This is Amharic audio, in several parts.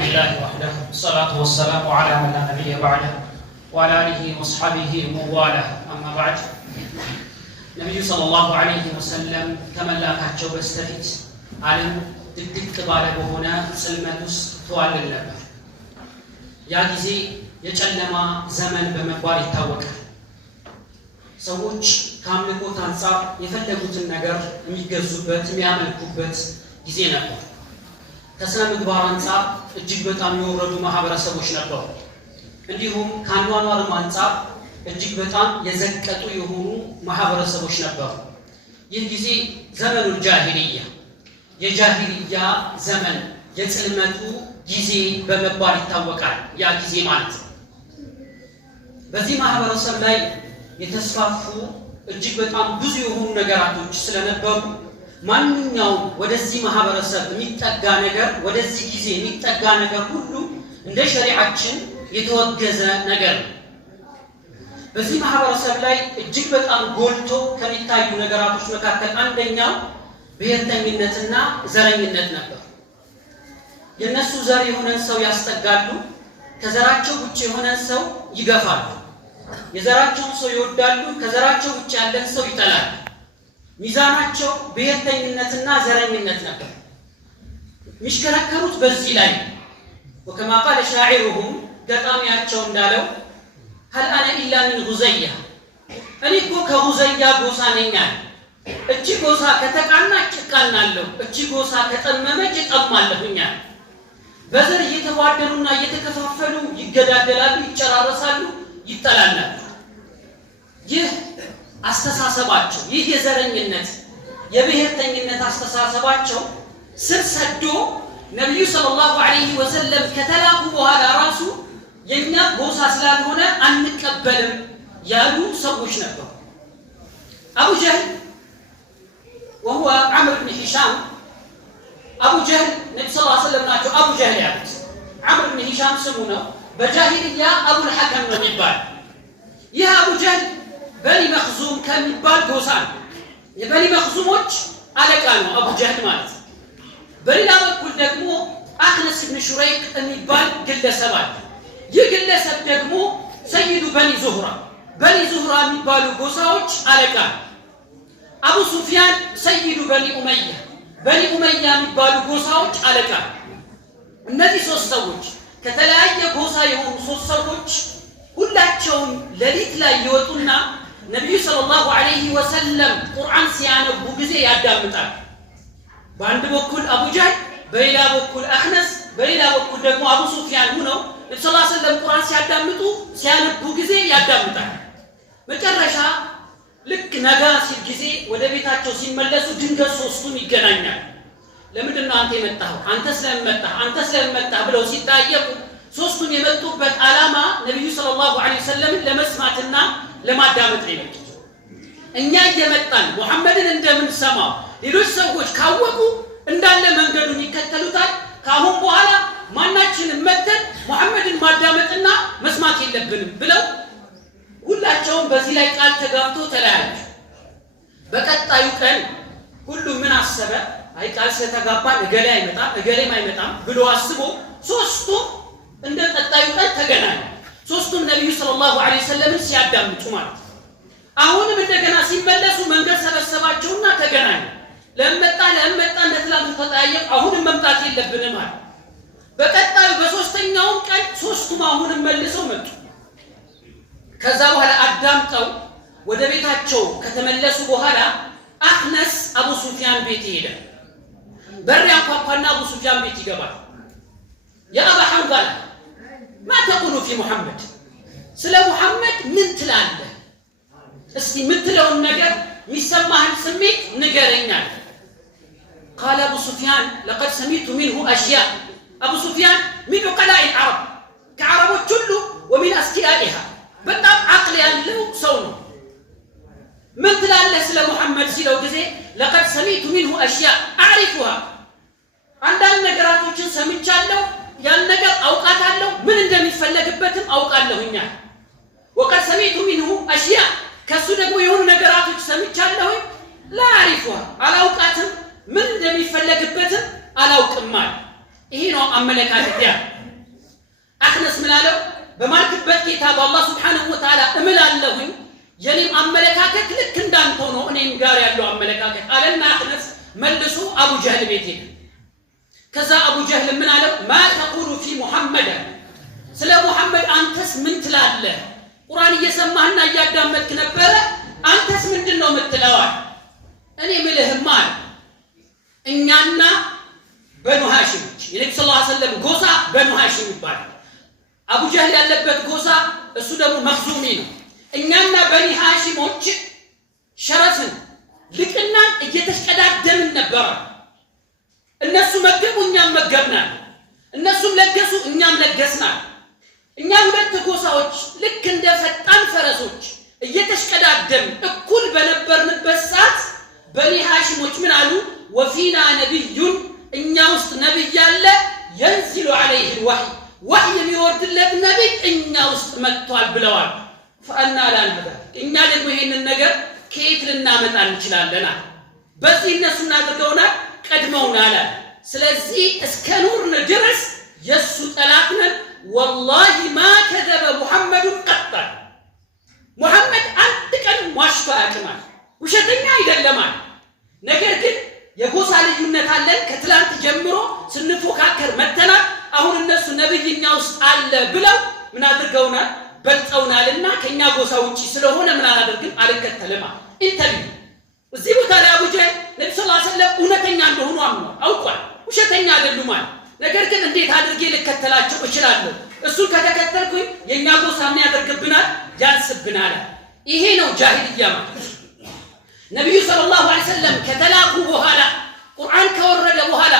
لله وحده والصلاة والسلام على من لا نبي بعده وعلى آله وأصحابه ومواله أما بعد ነብዩ ሰለላሁ ዐለይሂ ወሰለም ከመላካቸው በስተፊት ዓለም ድቅድቅ ባለ በሆነ ጽልመት ውስጥ ተዋልል ነበር። ያ ጊዜ የጨለማ ዘመን በመባል ይታወቃል። ሰዎች ከአምልኮት አንፃር የፈለጉትን ነገር የሚገዙበት የሚያመልኩበት ጊዜ ነበር። ከስነ ምግባር አንፃር እጅግ በጣም የወረዱ ማህበረሰቦች ነበሩ። እንዲሁም ከአኗኗርም አንፃር እጅግ በጣም የዘቀጡ የሆኑ ማህበረሰቦች ነበሩ። ይህ ጊዜ ዘመኑ የጃሂልያ ዘመን የጽልመቱ ጊዜ በመባል ይታወቃል። ያ ጊዜ ማለት ነው። በዚህ ማህበረሰብ ላይ የተስፋፉ እጅግ በጣም ብዙ የሆኑ ነገራቶች ስለነበሩ ማንኛውም ወደዚህ ማህበረሰብ የሚጠጋ ነገር ወደዚህ ጊዜ የሚጠጋ ነገር ሁሉ እንደ ሸሪዓችን የተወገዘ ነገር ነው። በዚህ ማህበረሰብ ላይ እጅግ በጣም ጎልቶ ከሚታዩ ነገራቶች መካከል አንደኛው ብሔርተኝነትና ዘረኝነት ነበር። የነሱ ዘር የሆነን ሰው ያስጠጋሉ፣ ከዘራቸው ውጭ የሆነን ሰው ይገፋሉ። የዘራቸውን ሰው ይወዳሉ፣ ከዘራቸው ውጭ ያለን ሰው ይጠላሉ። ሚዛናቸው ብሔርተኝነትና ዘረኝነት ነበር። የሚሽከረከሩት በዚህ ላይ ወከማ ቃለ ሻዒሩሁም ገጣሚያቸው እንዳለው هل أنا إلا من غزية እኔ እኮ ከጉዘያ ጎሳ ነኝ አለ። እቺ ጎሳ ከተቃናች እቃናለሁ፣ እቺ ጎሳ ከጠመመች እጠማለሁኝ አለ። በዘር እየተዋደሩና እየተከፋፈሉ ይገዳደላሉ፣ ይጨራረሳሉ፣ ይጠላላሉ። ይህ አስተሳሰባቸው ይህ የዘረኝነት የብሔርተኝነት አስተሳሰባቸው ስር ሰዶ ነብዩ ሰለላሁ ዐለይሂ ወሰለም ከተላኩ በኋላ ራሱ የኛ ጎሳ ስላልሆነ አንቀበልም ያሉ ሰዎች ነበሩ። አቡ ጀህል وهو عمرو بن هشام አቡ ጀህል ነብዩ ሰለላሁ ዐለይሂ ወሰለም ናቸው አቡ ጀህል ያሉት። عمرو بن هشام ስሙ ነው። በጃሂልያ አቡል ሐከም ነው የሚባለው። ይህ አቡ ጀህል በኒ መኽዙም ከሚባል ጎሳ ነው። የበኒ መኽዙሞች አለቃ ነው አቡ ጀህል ማለት። በሌላ በኩል ደግሞ አክነስ ኢብኑ ሹረይቅ የሚባል ግለሰብ አለ። ይህ ግለሰብ ደግሞ ሰይዱ በኒ ዙህራ የሚባሉ ጎሳዎች አለቃ። አቡ ሱፊያን ሰይዱ በኒ ኡመያ የሚባሉ ጎሳዎች አለቃ። እነዚህ ሶስት ሰዎች ከተለያየ ጎሳ የሆኑ ሶስት ሰዎች ሁላቸውም ሌሊት ላይ ይወጡና ነብዩ ሰለላሁ ዐለይሂ ወሰለም ቁርአን ሲያነቡ ጊዜ ያዳምጣል። በአንድ በኩል አቡ ጀህል፣ በሌላ በኩል አክነስ፣ በሌላ በኩል ደግሞ አቡ ሱፊያን ሆነው ነብዩ ሰለላሁ ዐለይሂ ወሰለም ቁርአን ሲያነቡ ጊዜ ያዳምጣል። መጨረሻ ልክ ነጋ ሲል ጊዜ ወደ ቤታቸው ሲመለሱ ድንገት ሶስቱም ይገናኛል። ለምንድን ነው አንተ የመጣኸው? አንተ ስለመጣህ ብለው ሲጠየቁ ሶስቱም የመጡበት ዓላማ ነብዩ ሰለላሁ ዐለይሂ ወሰለም ለመስማትና ለማዳመጥ ነው የመጡት። እኛ እየመጣን ሙሐመድን እንደምንሰማው ሌሎች ሰዎች ካወቁ እንዳለ መንገዱን ይከተሉታል። ካሁን በኋላ ማናችንም መተን ሙሐመድን ማዳመጥና መስማት የለብንም ብለው ሁላቸውም በዚህ ላይ ቃል ተጋብቶ ተለያዩ። በቀጣዩ ቀን ሁሉም ምን አሰበ? አይ ቃል ስለተጋባን እገሌም አይመጣም ብሎ አስቦ ሶስቱም እንደ ቀጣዩ ቀን ተገናኙ። ሶስቱም ነብዩ ሰለላሁ ዐለይሂ ወሰለም ሲያዳምጡ ማለት ነው። አሁንም እንደገና ሲመለሱ መንገድ ሰበሰባቸውና ተገናኙ። ለመጣ እንደተላሉ ተጠያየቁ። አሁንም መምጣት የለብንም ማለት። በቀጣዩ በሶስተኛው ቀን ሶስቱም አሁንም መልሰው መጡ። ከዛ በኋላ አዳምጠው ወደ ቤታቸው ከተመለሱ በኋላ አክነስ አቡ ሱፊያን ቤት ይሄዳል። በር ያንኳኳና አቡ ሱፊያን ቤት ይገባል። ያ አባ ሐንዛላ ማ ተቁሉ ፊ ሙሐመድ፣ ስለ ሙሐመድ ምን ትላለህ? እስቲ የምትለውን ነገር የሚሰማህን ስሜት ንገረኛል። قال أبو سفيان لقد سمعت منه أشياء أبو سفيان من عقلاء العرب كعربوች ሁሉ ومن أذكيائها በጣም አቅል ያለው ሰው ነው። ምን ትላለህ ስለ ሙሐመድ ሲለው ጊዜ لقد سمعت منه أشياء أعرفها አንዳንድ ነገራቶችን ሰምቻለሁ፣ ያን ነገር አውቃታለሁ፣ ምን እንደሚፈለግበትም አውቃለሁኛ። وقد سمعت منه أشياء ከሱ ደግሞ የሆኑ ነገራቶች ሰምቻለሁ لا أعرفها አላውቃትም፣ ምን እንደሚፈለግበትም አላውቅም። ይሄ ነው አመለካከት ያ አክነስ ምናለው በማልክበት ጌታ በአላህ ሱብሓነሁ ወተዓላ እምላለሁኝ የኔም አመለካከት ልክ እንዳንተው ነው እኔም ጋር ያለው አመለካከት አለና አክነስ መልሶ አቡ ጀህል ቤት ሄደ። ከዛ አቡ ጀህል ምን አለው ማ ተቁሉ ፊ ሙሐመድ ስለ ሙሐመድ አንተስ ምን ትላለህ? ቁርአን እየሰማህና እያዳመጥክ ነበረ አንተስ ምንድነው የምትለው? እኔ ምልህማ እኛና በኑ ሃሺሞች የነብዩ ሰለላሁ ዐለይሂ ወሰለም ጎሳ በኑ ሃሺም ይባላል። አቡ ጀህል ያለበት ጎሳ እሱ ደግሞ መክዙሚ ነው። እኛና በኒ ሃሺሞች ሸረፍን ልቅናን እየተሽቀዳደምን ነበር። እነሱ መገቡ እኛም መገብናል፣ እነሱም ለገሱ እኛም ለገስናል። እኛ ሁለት ጎሳዎች ልክ እንደ ፈጣን ፈረሶች እየተሽቀዳደም እኩል በነበርንበት ሰዓት በኒ ሃሺሞች ምን አሉ? ወፊና ነብዩን እኛ ውስጥ ነብይ አለ ينزل عليه الوحي وحي የሚወርድለት ነብይ እኛ ውስጥ መጥቷል ብለዋል። فأنا لا نهدى እኛ ደግሞ ይሄንን ነገር ከየት ልናመጣ እንችላለን? በዚህ እነሱ እናድርገውናል ቀድመውናል። ስለዚህ እስከ ኑርን ድረስ የሱ ጠላት ነን። والله ما كذب محمد قط محمد አንድ ቀን ዋሽቶ አያውቅም፣ ውሸተኛ አይደለም። ነገር ግን የጎሳ ልዩነት አለን። ከትላንት ጀምሮ ስንፎካከር መተናል። አሁን እነሱ ነብይኛ ውስጥ አለ ብለው ምን አድርገውናል? በልጠውናልና ከኛ ጎሳ ውጪ ስለሆነ ምን አላደርግም አልከተልም። ኢንተርቪው እዚህ ቦታ ላይ አቡ ጀህል ነብዩ ሰለላሁ ዐለይሂ ወሰለም እውነተኛ እንደሆኑ አምኗል፣ አውቋል። ውሸተኛ አይደሉም። ነገር ግን እንዴት አድርጌ ልከተላቸው እችላለሁ? እሱ ከተከተልኩኝ የኛ ጎሳ ምን ያደርግብናል? ያንስብናል። ይሄ ነው ጃሂልያ ማለት። ነብዩ ሰለላሁ ዐለይሂ ወሰለም ከተላኩ በኋላ ቁርአን ከወረደ በኋላ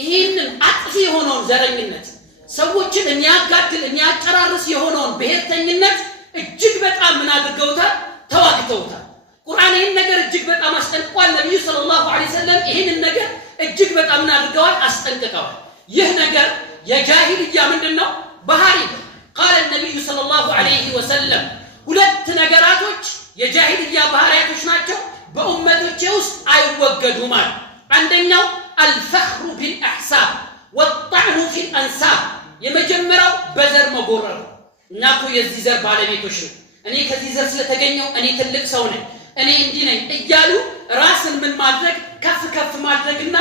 ይሄንን አጥፊ የሆነውን ዘረኝነት ሰዎችን የሚያጋድል የሚያጨራርስ የሆነውን ብሔርተኝነት እጅግ በጣም ምን አድርገውታል? ተዋግተውታል። ቁርአን ይሄን ነገር እጅግ በጣም አስጠንቅቋል። ነብዩ ሰለላሁ ዐለይሂ ወሰለም ይሄንን ነገር እጅግ በጣም ምን አድርገዋል? አስጠንቅቀዋል። ይህ ነገር የጃሂልያ ምንድነው? ባህሪ ነው። قال النبي صلى الله عليه وسلم ሁለት ነገራቶች የጃሂልያ ባህሪያቶች ናቸው፣ በኡመቶቼ ውስጥ አይወገዱም። አንደኛው الفخر بالاحساب والطعن في الانساب የመጀመሪያው በዘር መጎረር። እኛ እኮ የዚህ ዘር ባለቤቶች ነን፣ እኔ ከዚህ ዘር ስለተገኘው እኔ ትልቅ ሰው ነኝ፣ እኔ እንዲህ ነኝ እያሉ ራስን ምን ማድረግ ከፍ ከፍ ማድረግና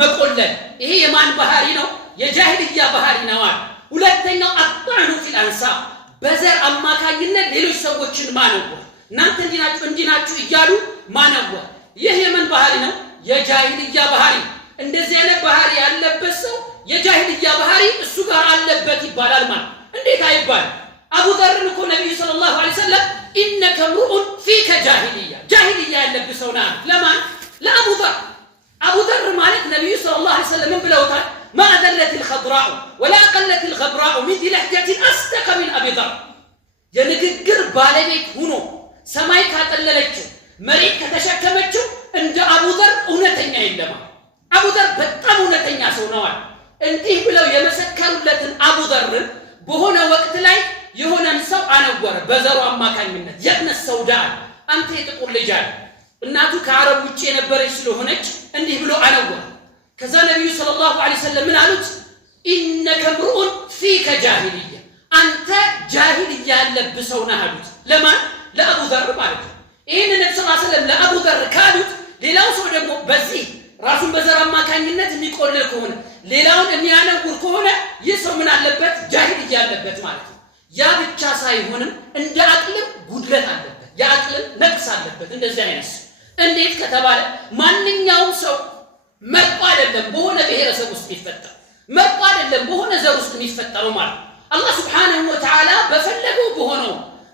መቆለል። ይሄ የማን ባህሪ ነው? የጃሂልያ ባህሪ ነው። ሁለተኛው الطعن في الانساب በዘር አማካኝነት ሌሎች ሰዎችን ማነወር፣ እናንተ እንዲህ ናችሁ እያሉ ማነወር። ይህ የማን ባህሪ ነው? የጃሂልያ ባህሪ። እንደዚህ አይነት ባህሪ ያለበት ሰው የጃሂልያ ባህሪ እሱ ጋር አለበት ይባላል። ማለት እንዴት አይባል? አቡ ዘርን እኮ ነብዩ ሰለላሁ ዐለይሂ ወሰለም ኢነከ ምሩኡን ፊከ ጃሂልያ ጃሂልያ ያለበት ሰው ነው። ለማን? ለአቡ ዘር። አቡ ዘር ማለት ነብዩ ሰለላሁ ዐለይሂ ወሰለም ምን ብለውታል? ما أذلت الخضراء ولا قلت الغبراء من ذي لهجة أصدق من أبي ذر የንግግር ባለቤት ሆኖ ሰማይ ካጠለለችው መሬት ከተሸከመችው እንደ አቡ ዘር እውነተኛ የለም። አቡ ዘር በጣም እውነተኛ ሰው ነው። እንዲህ ብለው የመሰከሩለትን አቡ ዘርን በሆነ ወቅት ላይ የሆነን ሰው አነወረ በዘሩ አማካኝነት። የእነሱ ሰውዳ አንተ የጥቁር ልጅ አለ እናቱ ከአረብ ውጪ የነበረች ስለሆነች እንዲህ ብሎ አነወረ። ከዛ ነብዩ ሰለላሁ ዐለይሂ ወሰለም ምን አሉት? ኢነከ ምሩኡን ፊከ ጃሂልያ አንተ ጃሂልያ ያለብህ ሰው ነህ አሉት። ለማን? ለአቡ ዘር ማለት ነው። ይሄን ነብዩ ሰለላሁ ዐለይሂ ወሰለም ለአቡ ዘር ካሉት፣ ሌላው ሰው ደግሞ በዚህ ራሱን በዘር አማካኝነት የሚቆልል ከሆነ ሌላውን የሚያነውር ከሆነ ይህ ሰው ምን አለበት? ጃሂልያ ያለበት ማለት ነው። ያ ብቻ ሳይሆንም እንደ አቅልም ጉድለት አለበት፣ የአቅልም ነቅስ አለበት። እንደዚህ አይነት እንዴት ከተባለ ማንኛውም ሰው መርጦ አይደለም በሆነ ብሔረሰብ ውስጥ የሚፈጠር፣ መርጦ አይደለም በሆነ ዘር ውስጥ የሚፈጠረው ማለት አላህ Subhanahu Wa Ta'ala በፈለገው በሆነው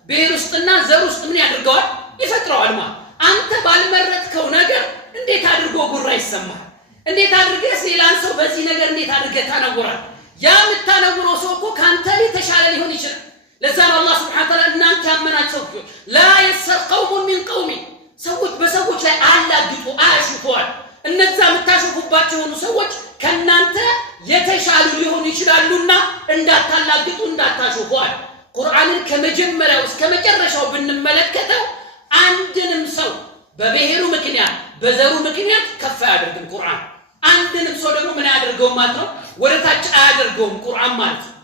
ብሔር ውስጥና ዘር ውስጥ ምን ያደርገዋል? ይፈጥረዋል ማለት። አንተ ባልመረጥከው ነገር እንዴት አድርጎ ጉራ ይሰማል? እንዴት አድርገህ ሌላን ሰው በዚህ ነገር እንዴት አድርገህ ታነውራል? ያ የምታነውረው ሰው እኮ ካንተ የተሻለ ሊሆን ይችላል። ለዛ ነው አላህ Subhanahu Wa Ta'ala እናንተ ያመናችሁ ላ يسخر قوم من قوم ሰዎች በሰዎች ላይ አላግጡ አያሽፉዋል። እነዛ የምታሾፉባቸው የሆኑ ሰዎች ከናንተ የተሻሉ ሊሆኑ ይችላሉና እንዳታላግጡ እንዳታሾፉዋል። ቁርአንን ከመጀመሪያው እስከ መጨረሻው ብንመለከተው አንድንም ሰው በብሔሩ ምክንያት በዘሩ ምክንያት ከፍ አያደርግም ቁርአን። አንድንም ሰው ደግሞ ምን ያደርገው ማለት ነው? ወደታች አያደርገውም ቁርአን ማለት ነው።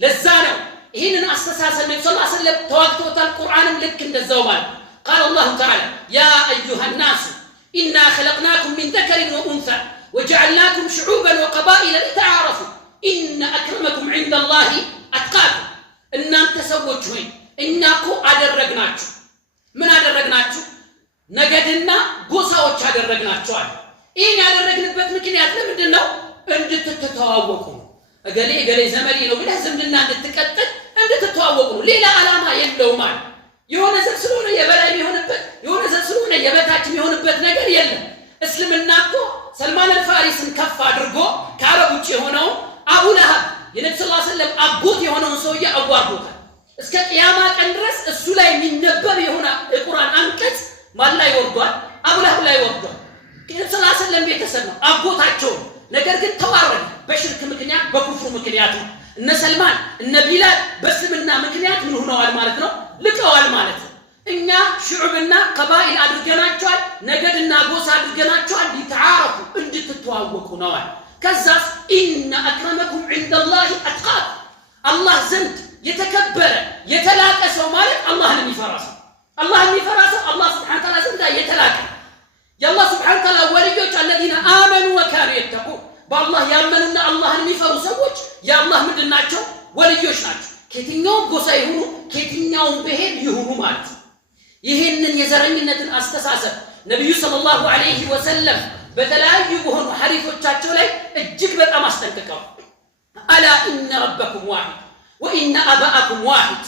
ለዛ ነው ይህንን አስተሳሰብ ነብዩ ሰለላሁ ዐለይሂ ወሰለም ተዋግተውታል። ቁርአንም ልክ እንደዛው ማለት قال الله تعالى يا أيها الناس إنا خلقناكم من ذكر وأنثى وجعلناكم شعوبا وقبائل لتعارفوا إن أكرمكم عند الله أتقاكم እናንተ ሰዎች ሆይ እኛ እኮ አደረግናችሁ ምን አደረግናችሁ ነገድና ጎሳዎች አደረግናችሁ አለ። ይሄን ያደረግንበት ምክንያት ለምንድነው? እንድትተዋወቁ ነው። እገሌ ዘመዴ ነው ብለህ ዝምድና እንድትቀጥል እንድትተዋወቁ ነው። ሌላ ዓላማ የለውም ማለት የሆነ ዘር ስለሆነ የበላይ የሚሆንበት የሆነ ዘር ስለሆነ የበታች የሚሆንበት ነገር የለም። እስልምና እኮ ሰልማን አልፋሪስን ከፍ አድርጎ ከአረብ ውጭ የሆነው አቡ ለሀብ የነብዩ ሰለላሁ ዐለይሂ ወሰለም አጎት የሆነውን ሰውዬ አዋርዶታል። እስከ ቂያማ ቀን ድረስ እሱ ላይ የሚነበብ የሆነ የቁርአን አንቀጽ ማን ላይ ወርዷል? አቡ ለሀብ ላይ ወርዷል። የነብዩ ሰለላሁ ዐለይሂ ወሰለም ቤተሰብ ነው አጎታቸው። ነገር ግን ተዋረደ በሽርክ ምክንያት በኩፍሩ ምክንያት። እነ ሰልማን እነ ቢላል በእስልምና ምክንያት ምን ሆነዋል ማለት ነው? ልቀዋል ማለት ነው። እኛ ሽዑብና ቀባኢል አድርገናቸዋል፣ ነገድና ጎሳ አድርገናቸዋል። ሊተዓረፉ እንድትተዋወቁ ነዋል። ከዛስ ኢነ አክረመኩም ዒንደላሂ አትቃኩም አላህ ዘንድ የተከበረ የተላቀ ሰው ማለት አላህን የሚፈራ ሰው። አላህን የሚፈራ ሰው አላህ ሱብሓነሁ ወተዓላ ዘንድ የተላቀ የአላህ ሱብሓነሁ ወተዓላ ወልዮች አለዚነ አመኑ ወካኑ የተቁን በአላህ ያመኑና አላህን የሚፈሩ ሰዎች የአላህ ምንድን ናቸው? ወልዮች ናቸው። ከየትኛውም ጎሳ ይሁኑ ከየትኛውም ብሔር ይሁኑ ማለት ነው። ይህንን የዘረኝነትን አስተሳሰብ ነቢዩ ሰለላሁ ዐለይሂ ወሰለም በተለያዩ በሆኑ ሐዲሶቻቸው ላይ እጅግ በጣም አስጠንቅቀው አላ ኢነ ረበኩም ዋሂድ ወኢነ አባአኩም ዋሂድ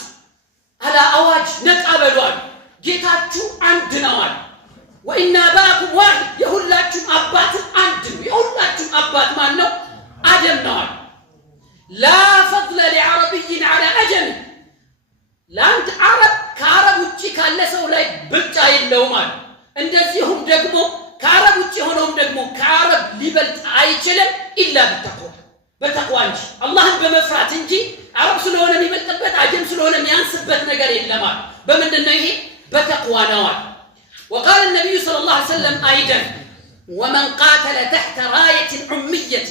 አላ አዋጅ ነቃ በሏል ጌታችሁ አንድ ነው አለ። ወኢነ አባአኩም ዋሂድ የሁላችሁም አባት አንድ ነው። የሁላችሁም አባት ማን ነው? አደም ነው አለ። ላ ፈድለ ሊዐረቢይን ዐላ አጀም ለአንድ አረብ ከአረብ ውጭ ካለ ሰው ላይ ብልጫ የለውም አለ። እንደዚሁም ደግሞ ከአረብ ውጭ የሆነውም ደግሞ ከአረብ ሊበልጥ አይችልም ኢላ ቢተቅዋ በተቅዋ እንጂ አላህን በመፍራት እንጂ አረብ ስለሆነ የሚበልጥበት አጀም ስለሆነ የሚያንስበት ነገር የለም አለ። በምንድን ነው ይሄ? በተቅዋ ነው አለ። وقال النبي صلى الله عليه وسلم أيضا ومن قاتل تحت راية عمية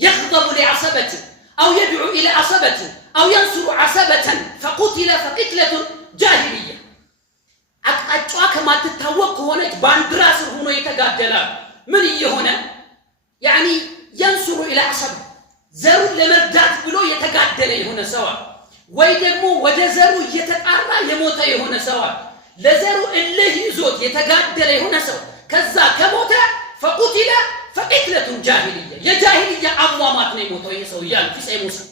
يغضب لعصبة أو يدعو إلى عصبة أو ينصر عصبة فقتل فقتلة جاهلية አቅጣጫዋ ከማትታወቅ ከሆነች ባንዲራ ስር ሆኖ የተጋደላል። ምን እየሆነ ያኒ ينصر إلى عصبة ዘሩን ለመርዳት ብሎ የተጋደለ የሆነ ሰው ወይ ደግሞ ወደ ዘሩ እየተጣራ የሞተ የሆነ ሰው ለዘሩ እልህ ይዞት የተጋደለ የሆነ ሰው ከዛ ከሞተ فقتل فقتلة جاهلية የጃሂልያ አሟሟት ነው የሞተው ይሄ ሰው ይላል في صحيح مسلم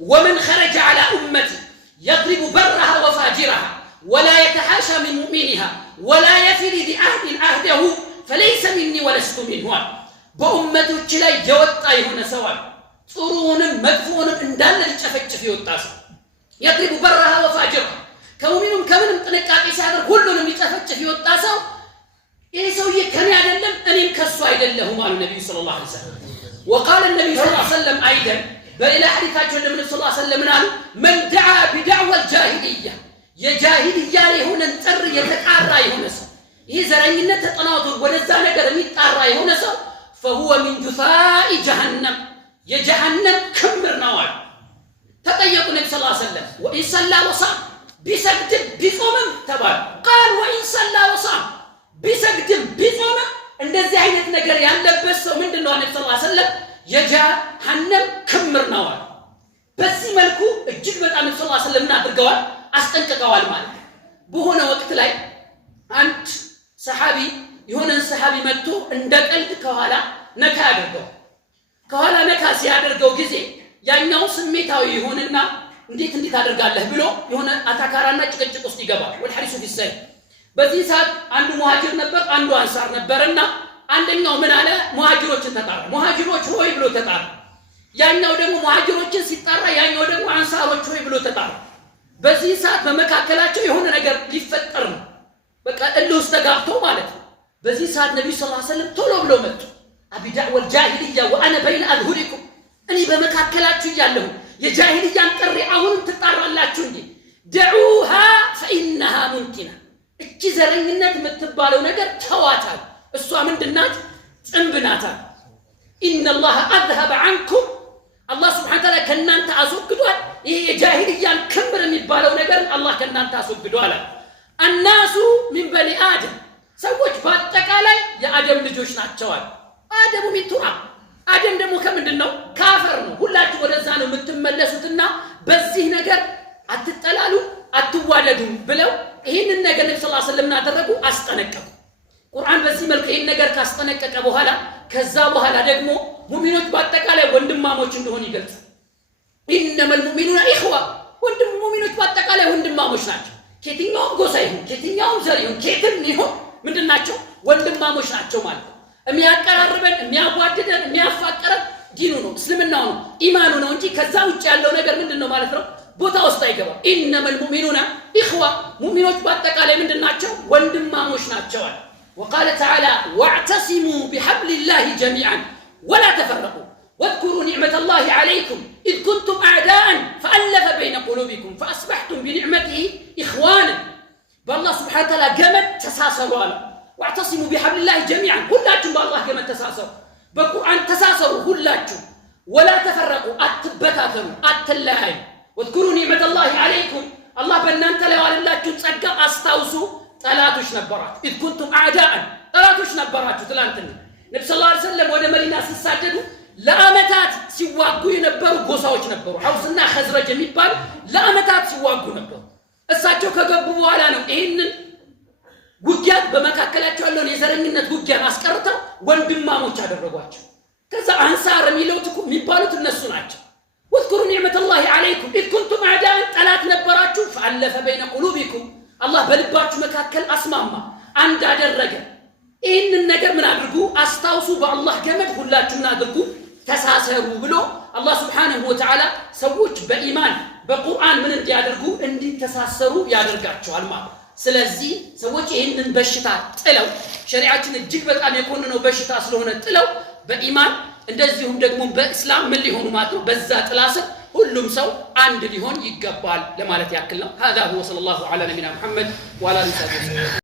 ومن خرج على أمتي يضرب برها وفاجرها ولا يتحاشى من مؤمنها ولا يفي لذي عهد عهده فليس مني ولست منه በኡመቶች ላይ የወጣ የሆነ ሰው ጥሩውንም መጥፎውንም እንዳለ ሊጨፈጭፍ የወጣ ሰው يضرب برها وفاجرها ከሙሚኑም ከምንም ጥንቃቄ ሳይደርግ ሁሉንም ሊጨፈጭፍ የወጣ ሰው ይሄ ሰውዬ ከኔ አይደለም እኔም ከሱ አይደለሁም አሉ ነብዩ ሰለላሁ ዐለይሂ ወሰለም። وقال النبي صلى الله عليه وسلم ايضا በሌላ ሐዲሳቸው ነብዩ ሰለላሁ ዐለይሂ ወሰለም አሉ من دعا بدعوى الجاهليه የጃሂልያ የሆነን ጥሪ የተጣራ የሆነ ሰው ይሄ ዘረኝነት ተጠናውቶ ወደዛ ነገር የሚጣራ የሆነ ሰው فهو من جثاء جهنم የጀሃነም ክምር ነው አሉ። ተጠየቁ ነብዩ ሰለላሁ ዐለይሂ ወሰለም وإن صلى وصام ቢሰግድም ቢጾምም ተባሉ። ቃል وإن صلى وصام ቢሰግድም ቢጾምም እንደዚህ አይነት ነገር ያለበት ሰው ምንድነው? ነብዩ ሰለላሁ ዐለይሂ ወሰለም የጀሃነም ክምር ነው አሉ። በዚህ መልኩ እጅግ በጣም ነብዩ ሰለላሁ ዐለይሂ ወሰለም አድርገዋል አስጠንቅቀዋል ማለት ነው። በሆነ ወቅት ላይ አንድ ሰሃቢ የሆነን ሰሃቢ መጥቶ እንደ ቀልድ ከኋላ ነካ ያደርገው ከኋላ ነካ ሲያደርገው ጊዜ ያኛው ስሜታዊ ይሆንና እንዴት አደርጋለህ ብሎ የሆነ አታካራና ጭቅጭቅ ውስጥ ይገባል። ወልሐዲሱ ቢሰይ በዚህ ሰዓት አንዱ ሙሃጅር ነበር አንዱ አንሳር ነበርና አንደኛው ምን አለ? ሙሃጅሮችን ተጣራ። ሙሃጅሮች ሆይ ብሎ ተጣራ። ያኛው ደግሞ ሙሃጅሮችን ሲጣራ ያኛው ደግሞ አንሳሮች ሆይ ብሎ ተጣራ። በዚህ ሰዓት በመካከላቸው የሆነ ነገር ሊፈጠር ነው። በቃ እልህ ውስጥ ተጋብተው ማለት ነው። በዚህ ሰዓት ነብዩ ሰለላሁ ዐለይሂ ወሰለም ቶሎ ብለው መጡ። አቢ ዳዕወል ጃሂልያ ወአነ በይነ አዝሁሪኩም እኔ በመካከላችሁ እያለሁ የጃሂልያን ጥሪ አሁንም ትጣራላችሁ እንዴ? ደዑሃ ፈኢነሃ ሙንቲና እቺ ዘረኝነት የምትባለው ነገር ተዋታል። እሷ ምንድናት? ጽንብ ናት። ኢነላህ አዝሀበ ዐንኩም አላህ ሱብሓነሁ ወተዓላ ከእናንተ አስወግዷል ይሄ የጃሂልያን ክምር የሚባለው ነገር አላህ ከእናንተ አስወግዶ አለ። الناس من بني آدم ሰዎች በአጠቃላይ የአደም ልጆች ናቸዋል። አደሙ ሚን ቱራብ አደም ደግሞ ከምንድነው? ካፈር ነው። ሁላችሁ ወደዛ ነው የምትመለሱትና በዚህ ነገር አትጠላሉ አትዋደዱ ብለው ይሄንን ነገር ነብዩ ሰለላሁ ዐለይሂ ወሰለም አደረጉ፣ አስጠነቀቁ። ቁርአን በዚህ መልኩ ይሄን ነገር ካስጠነቀቀ በኋላ ከዛ በኋላ ደግሞ ሙእሚኖች በአጠቃላይ ወንድማሞች እንደሆኑ ይገልጻል። ኢነመል ሙእሚኑና ኢኽዋ ሙእሚኖች በአጠቃላይ ወንድማሞች ናቸው። ከየትኛውም ጎሳ ይሁን ከየትኛውም ዘር ይሁን ከየትም ይሁን ምንድናቸው? ወንድማሞች ናቸው ማለት ነው። የሚያቀራርበን የሚያዋድደን የሚያፋቀረን ዲኑ ነው፣ እስልምናው ነው፣ ኢማኑ ነው እንጂ ከዛ ውጭ ያለው ነገር ምንድነው ማለት ነው ቦታ ውስጥ አይገባም። ኢነመል ሙእሚኑና ኢኽዋ ሙእሚኖች በአጠቃላይ ምንድናቸው? ወንድማሞች ናቸው አለ። وقال تعالى واعتصموا بحبل الله جميعا ولا تفرقوا واذكروا نعمة الله عليكم إذ كنتم أعداء فألف بين قلوبكم فأصبحتم بنعمته إخوانا بالله سبحانه وتعالى جمد تساسروا واعتصموا بحبل الله جميعا كلاتكم بالله جمد تساسروا بالقرآن تساسروا كلاتكم ولا تفرقوا أتبتاكروا أتلاهي واذكروا نعمة الله عليكم الله بنانت لو على الله تسقى أستوسوا ጠላቶች ነበራችሁ إذ كنتم أعداء ጠላቶች ነበራችሁ ትላንትና ነብዩ ሰለላሁ ዐለይሂ ወሰለም ወደ መዲና ሲሳደዱ ለአመታት ሲዋጉ የነበሩ ጎሳዎች ነበሩ ሐውስና ኸዝረጅ የሚባሉ ለአመታት ሲዋጉ ነበሩ እሳቸው ከገቡ በኋላ ነው ይሄንን ውጊያ በመካከላቸው ያለውን የዘረኝነት ውጊያ አስቀርተው ወንድማሞች አደረጓቸው ከዛ አንሳር የሚባሉት እነሱ ናቸው واذكروا نعمة الله عليكم إذ كنتم أعداء ጠላት ነበራችሁ فألف بين قلوبكم አላህ በልባችሁ መካከል አስማማ አንድ አደረገ ይህንን ነገር ምን አድርጉ አስታውሱ በአላህ ገመድ ሁላችሁ ምን አድርጉ ተሳሰሩ ብሎ አላህ Subhanahu Wa Ta'ala ሰዎች በኢማን በቁርአን ምን እንዲያደርጉ እንዲተሳሰሩ ያደርጋቸዋል ማለት ስለዚህ ሰዎች ይህንን በሽታ ጥለው ሸሪዓችን እጅግ በጣም የኮነነው በሽታ ስለሆነ ጥለው በኢማን እንደዚሁም ደግሞ በእስላም ምን ሊሆኑ ማለት ነው በዛ ጥላ ስር ሁሉም ሰው አንድ ሊሆን ይገባል ለማለት ያክል ነው هذا هو صلى الله على نبينا محمد وعلى اله وصحبه